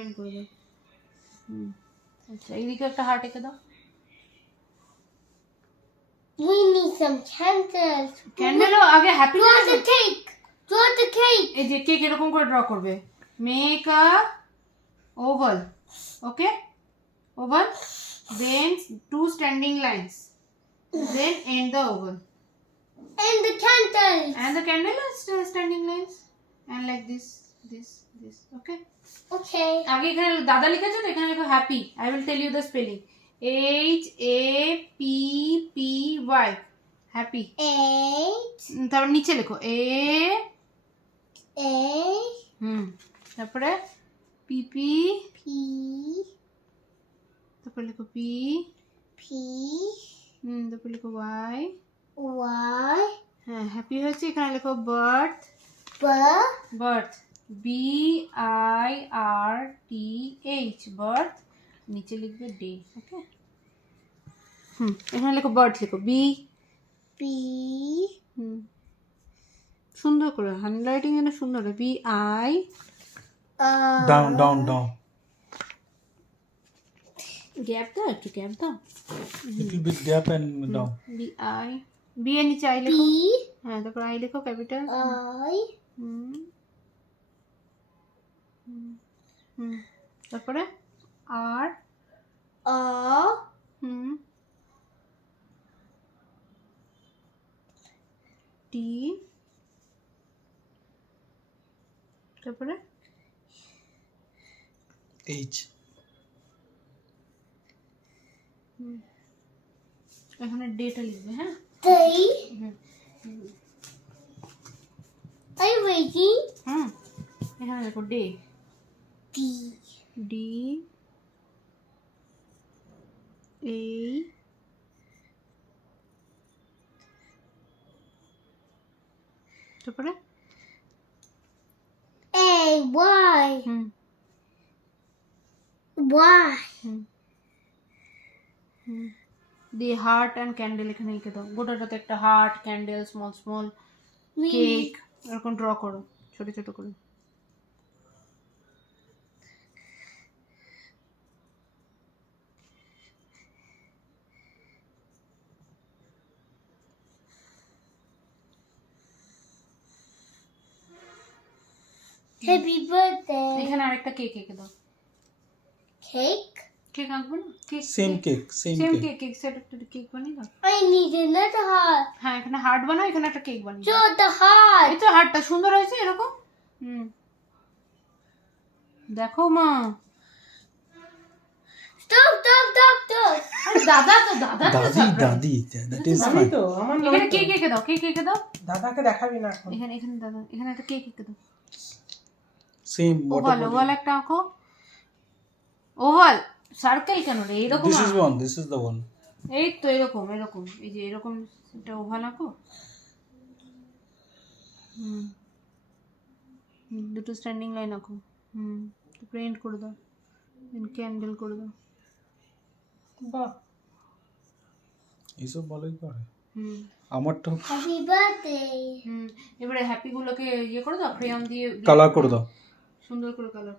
Paint করে দাও। আচ্ছা এইদিকে একটা হার্ট এঁকে দাও। We need some candles. ক্যান্ডেলও আগে happy Draw the cake. Draw the cake. এই যে কেক এরকম করে ড্র করবে। Make a oval, okay, oval, then 2 standing lines, then and the oval And the candles. and the candle is standing lines and like this, okay. Okay. আগে এখানে দাদা লিখেছে তো, এখানে লেখো happy. I will tell you the spelling. HAPPY, happy. 8. তারপর নিচে লেখো A, তারপরে PP, P. তারপর লেখো P, P. তারপর লেখো Y। Y. হ্যাঁ হ্যাপি হয়েছে। এখানে লেখো বার্থ, বার্থ, BIRTH, বার্থ। নিচে লিখবে ডে, ওকে। এখানে লেখো বার্থ, লেখো B। B. সুন্দর করে হ্যান্ড রাইটিং যেন সুন্দর হয়। BI, down গ্যাপ দাও, একটু গ্যাপ দাও। little bit gap and down. BI, B এর নিচে আই লেখো। হ্যাঁ তারপর আই লেখো ক্যাপিটাল। I. তারপরে আর, R. টি, তারপরে H. এখানে ডেটা লিখবে, হ্যাঁ। Day. Are you waiting? এখানে লেখো ডে, D. ডি, এ, তারপরে A. Y. Y. দিয়ে হার্ট অ্যান্ড ক্যান্ডেল এখানে লিখে দাও। গোটাটাতে একটা heart, candle, small small, cake এরকম ড্র করো ছোট ছোট করে। Happy birthday. এখানে আরেকটা কেক এঁকে দাও। Cake. কেক আঁকবো না? Cake, Same cake. Same cake, cake set একটা কেক বানিয়ে দাও। I need another heart. হ্যাঁ এখানে হার্ট বানাও, এখানে একটা কেক বানিয়ে দাও। Draw the heart. এই তো হার্টটা সুন্দর হয়েছে এরকম। দেখো মা। Stop. আরে দাদা তো, দাদা তো Dadi. That is fine. তো আমার এখানে কেক এঁকে দাও, কেক এঁকে দাও। দাদাকে দেখাবি না এখন। এখানে দাদা, এখানে একটা কেক এঁকে দাও। Same. ওভাল একটা আঁকো। ওভাল, সার্কেল কেন রে? এরকম This is the one. এই তো এরকম, এই যে এরকম একটা ওভাল আঁকো। দুটো স্ট্যান্ডিং লাইন আঁকো। প্রিন্ট করে দাও, ক্যান্ডেল করে দাও। বাহ, এইসব ভালোই করে। আমারটা Happy birthday. এবারে হ্যাপি গুলোকে ইয়ে করে দাও, ক্রেয়ন দিয়ে কালার করে দাও। সুন্দর করে কালার।